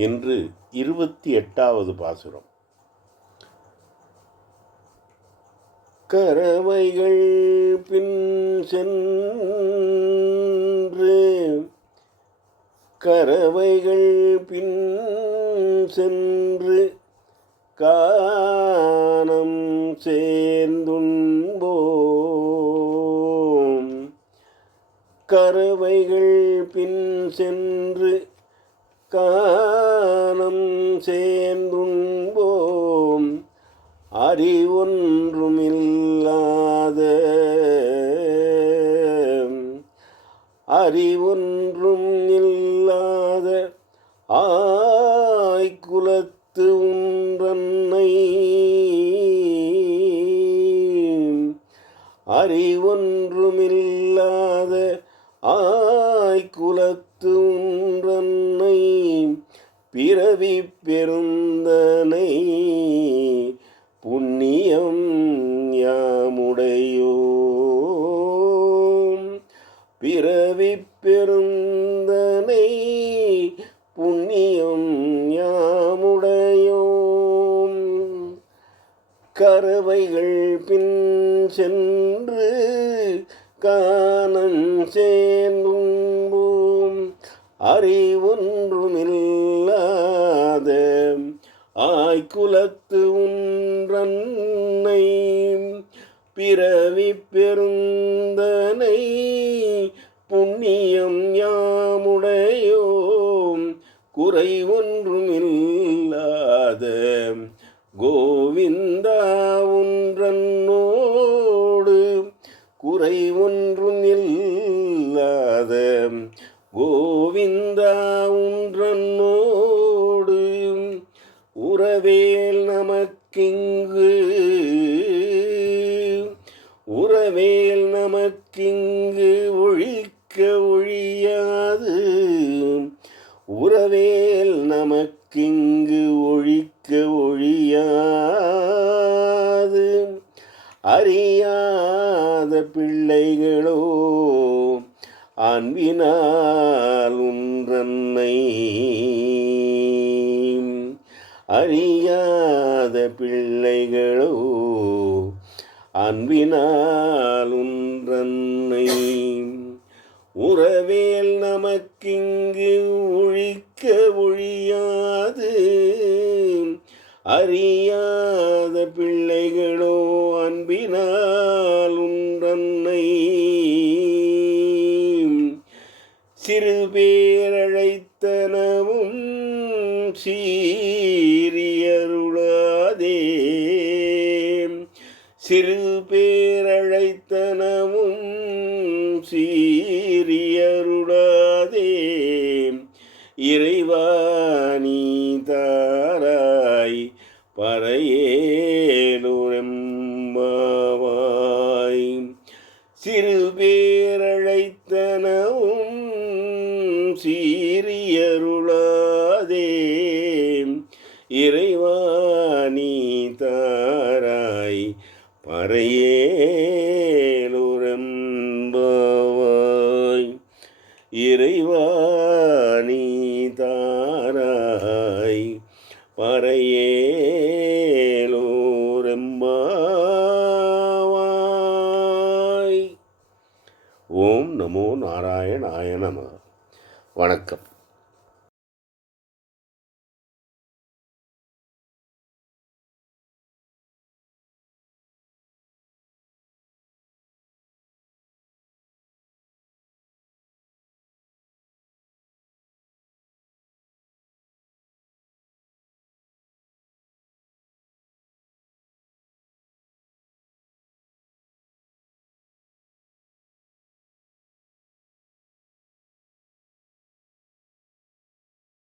இன்று இருபத்தி எட்டாவது பாசுரம். கறவைகள் பின் சென்று கறவைகள் பின் சென்று காணம் சேர்ந்துண்போம். கறவைகள் பின் சென்று காலம் சேர்ந்துண்போம். அறிவொன்றுமில்லாத அறிவொன்றும் இல்லாத ஆய்குலத்து உன்றன்னை அறிவொன்றுமில்லாத ஆய்குலத்து உன்றன்னை பிறவி பெருந்தனை புண்ணியம் யாமுடையோம். பிறவி பெருந்தனை புண்ணியம் யாமுடையோம். கறவைகள் பின் சென்று காணம் சேர்ந்தும்போம் அறிவொன்றுமில்லாத ஆய்குலத்து உன்றன்னை பிறவி பெருந்தனை புண்ணியம் யாமுடையோம். குறை ஒன்றுமில்லாத கோவிந்தா உறவேல் நமக்கிங்கு. உறவேல் நமக்கிங்கு ஒழிக்க ஒழியாது. உறவேல் நமக்கிங்கு ஒழிக்க ஒழியாது. அறியாத பிள்ளைகளோ அன்பினால் உன்றன்னை அறியாத பிள்ளைகளோ அன்பினால் உன்றன்னை உறவேல் நமக்கிங்கு ஒழிக்க ஒழியாது. அறியாத பிள்ளைகளோ அன்பினால் உன்றன்னை சிறு பேரழைத்தனவும் சீ சிறு பேரழைத்தனமும் சீரியருடாதே இறைவாணி தாராய் பறையேலுரம்பாவாய். சிறு பேரழைத்தனவும் சீரியருளாதே இறைவாணி தாராய் பறையேலுரம்பாவாய் இறைவாணி தாராய். பறையேலுரம்பாவாய் ஓம் நமோ நாராயணாயணமா வணக்கம்.